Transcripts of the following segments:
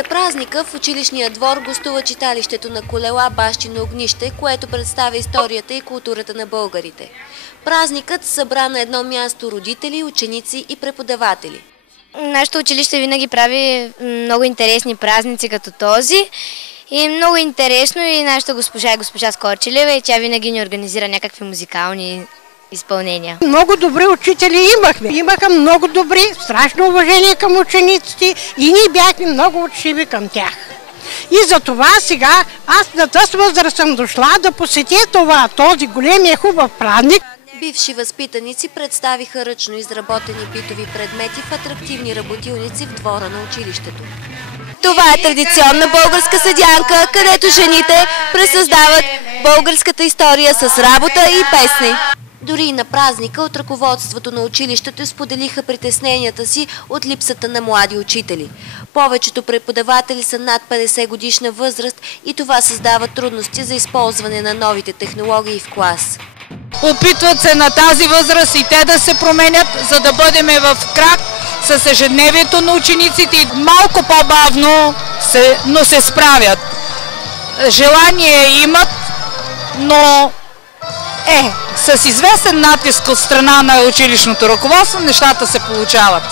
За празника в училищния двор гостува читалището на Колела Бащино огнище, което представя историята и културата на българите. Празникът събра на едно място родители, ученици и преподаватели. Нашето училище винаги прави много интересни празници като този. И много интересно и нашата госпожа е госпожа Скорчелева и тя винаги ни организира някакви музикални изпълнения. Много добри учители имахме. Имаха много добри, страшно уважение към учениците и ние бяхме много учтиви към тях. И за това сега аз на тази възраст съм дошла да посетя този големия хубав празник. Бивши възпитаници представиха ръчно изработени битови предмети в атрактивни работилници в двора на училището. Това е традиционна българска седянка, където жените пресъздават българската история с работа и песни. Дори и на празника от ръководството на училището споделиха притесненията си от липсата на млади учители. Повечето преподаватели са над 50 годишна възраст и това създава трудности за използване на новите технологии в клас. Опитват се на тази възраст и те да се променят, за да бъдем в крак с ежедневието на учениците. Малко по-бавно, но се справят. Желание имат, но с известен натиск от страна на училищното ръководство нещата се получават.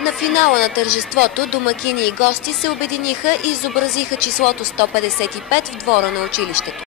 На финала на тържеството домакини и гости се обединиха и изобразиха числото 155 в двора на училището.